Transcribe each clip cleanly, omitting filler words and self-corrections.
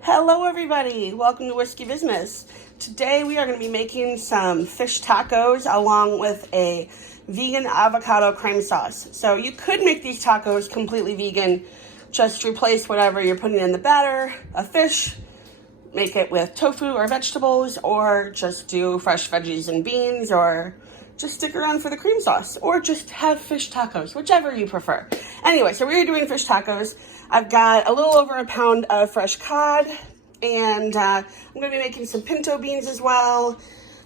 Hello everybody, welcome to Whiskey Business. Today we are going to be making some fish tacos along with a vegan avocado cream sauce. So you could make these tacos completely vegan, just replace whatever you're putting in the batter, a fish, make it with tofu or vegetables, or just do fresh veggies and beans, or just stick around for the cream sauce, or just have fish tacos, whichever you prefer. Anyway, so we're doing fish tacos. I've got a little over a pound of fresh cod, and I'm gonna be making some pinto beans as well.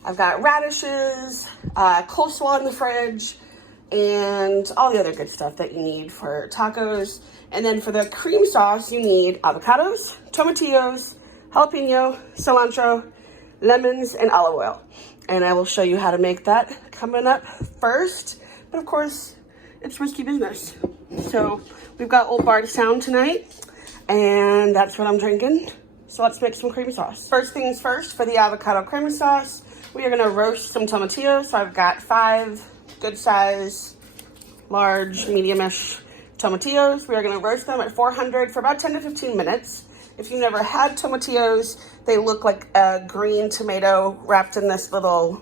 I've got radishes, coleslaw in the fridge, and all the other good stuff that you need for tacos. And then for the cream sauce, you need avocados, tomatillos, jalapeno, cilantro, lemons, and olive oil. And I will show you how to make that coming up first. But of course, it's Whiskey Business. So we've got Old Bardstown tonight, and that's what I'm drinking. So let's make some cream sauce. First things first, for the avocado cream sauce, we are gonna roast some tomatillos. So I've got 5 good size, large, medium-ish tomatillos. We are gonna roast them at 400 for about 10 to 15 minutes. If you've never had tomatillos, they look like a green tomato wrapped in this little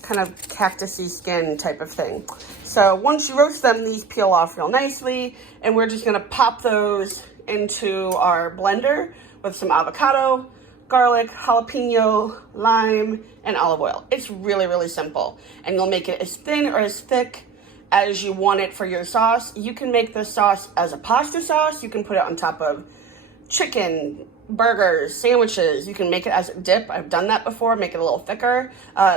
kind of cactusy skin type of thing. So once you roast them, these peel off real nicely, and we're just gonna pop those into our blender with some avocado, garlic, jalapeno, lime, and olive oil. It's really, really simple, and you'll make it as thin or as thick as you want it for your sauce. You can make this sauce as a pasta sauce. You can put it on top of chicken, burgers, sandwiches. You can make it as a dip. I've done that before, make it a little thicker.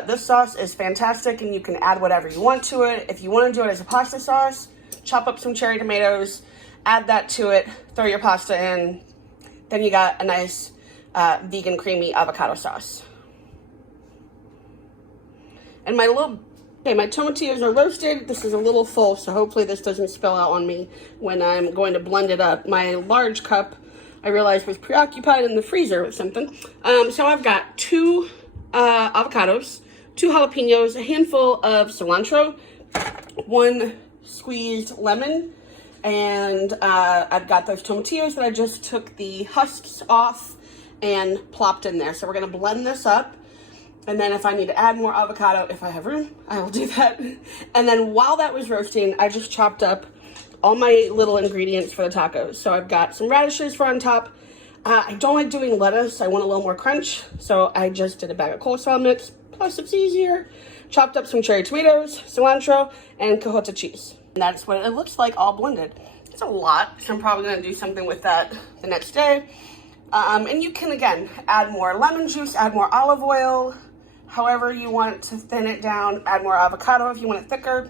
This sauce is fantastic, and you can add whatever you want to it. If you want to do it as a pasta sauce, chop up some cherry tomatoes, add that to it, throw your pasta in, then you got a nice vegan creamy avocado sauce. And my tomatillos are roasted. This is a little full, so hopefully this doesn't spill out on me when I'm going to blend it up. My large cup, I realized, was preoccupied in the freezer with something. So I've got 2 avocados, 2 jalapenos, a handful of cilantro, 1 squeezed lemon, and I've got those tomatillos that I just took the husks off and plopped in there. So we're gonna blend this up, and then if I need to add more avocado, if I have room, I will do that. And then while that was roasting, I just chopped up all my little ingredients for the tacos. So I've got some radishes for on top. I don't like doing lettuce. I want a little more crunch. So I just did a bag of coleslaw mix, plus it's easier. Chopped up some cherry tomatoes, cilantro, and cajota cheese. And that's what it looks like all blended. It's a lot, so I'm probably gonna do something with that the next day. And you can, again, add more lemon juice, add more olive oil, however you want to thin it down, add more avocado if you want it thicker.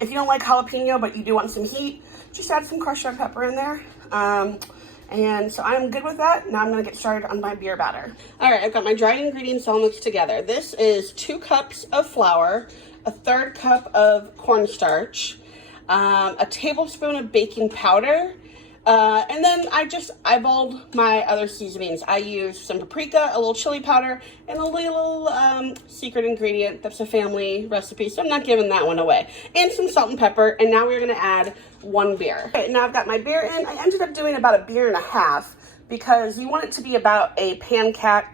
If you don't like jalapeno, but you do want some heat, just add some crushed red pepper in there. And so I'm good with that. Now I'm gonna get started on my beer batter. All right, I've got my dried ingredients all mixed together. This is 2 cups of flour, a 1/3 cup of cornstarch, a tablespoon of baking powder, and then I just eyeballed my other seasonings. I used some paprika, a little chili powder, and a little secret ingredient that's a family recipe, so I'm not giving that one away. And some salt and pepper, and now we're gonna add 1 beer. Okay, now I've got my beer in. I ended up doing about 1.5 beers because you want it to be about a pancake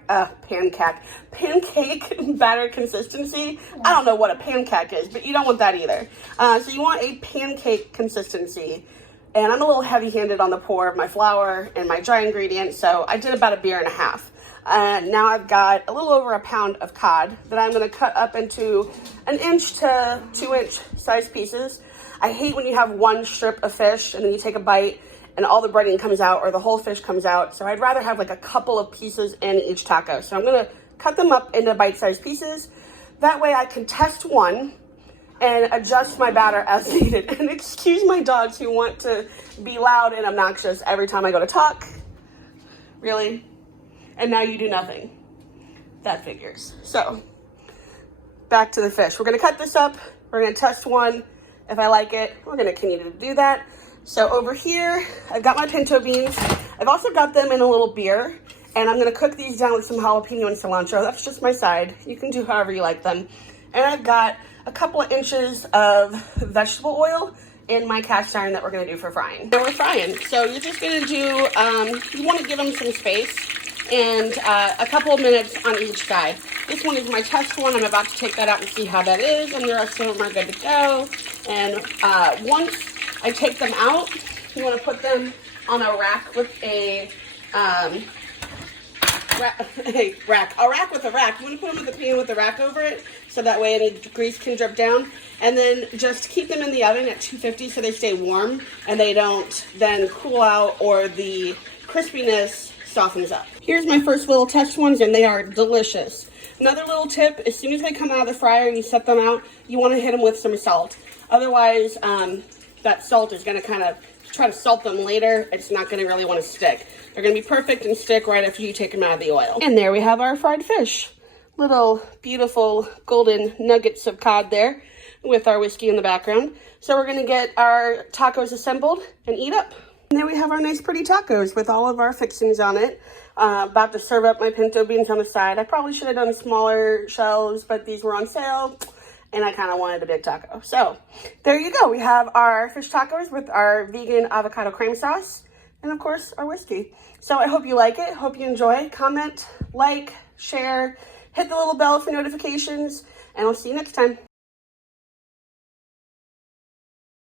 batter consistency. I don't know what a pancake is, but you don't want that either. So you want a pancake consistency. And I'm a little heavy-handed on the pour of my flour and my dry ingredients, so I did about 1.5 beers. Now I've got a little over a pound of cod that I'm gonna cut up into 1 inch to 2 inch size pieces. I hate when you have 1 strip of fish and then you take a bite and all the breading comes out or the whole fish comes out. So I'd rather have like a couple of pieces in each taco. So I'm gonna cut them up into bite-sized pieces. That way I can test one and adjust my batter as needed. And excuse my dogs who want to be loud and obnoxious every time I go to talk. Really? And now you do nothing. That figures. So, back to the fish. We're gonna cut this up. We're gonna test one. If I like it, we're gonna continue to do that. So over here, I've got my pinto beans. I've also got them in a little beer. And I'm gonna cook these down with some jalapeno and cilantro. That's just my side. You can do however you like them. And I've got a couple of inches of vegetable oil in my cast iron that we're gonna do for frying. Now we're frying, so you're just gonna do, you wanna give them some space and a couple of minutes on each side. This one is my test one. I'm about to take that out and see how that is, and the rest of them are good to go. And once I take them out, you wanna put them on a rack with a, rack with a rack. You want to put them in the pan with the rack over it, so that way any grease can drip down. And then just keep them in the oven at 250 so they stay warm and they don't then cool out or the crispiness softens up. Here's my first little test ones, and they are delicious. Another little tip, as soon as they come out of the fryer and you set them out, you want to hit them with some salt. Otherwise, that salt is going to kind of, try to salt them later, it's not going to really want to stick. They're going to be perfect and stick right after you take them out of the oil. And there we have our fried fish. Little beautiful golden nuggets of cod there with our whiskey in the background. So we're going to get our tacos assembled and eat up. And there we have our nice pretty tacos with all of our fixings on it. About to serve up my pinto beans on the side. I probably should have done smaller shells, but these were on sale and I kind of wanted a big taco. So there you go. We have our fish tacos with our vegan avocado cream sauce and of course our whiskey. So I hope you like it. Hope you enjoy. Comment, like, share, hit the little bell for notifications, and I'll see you next time.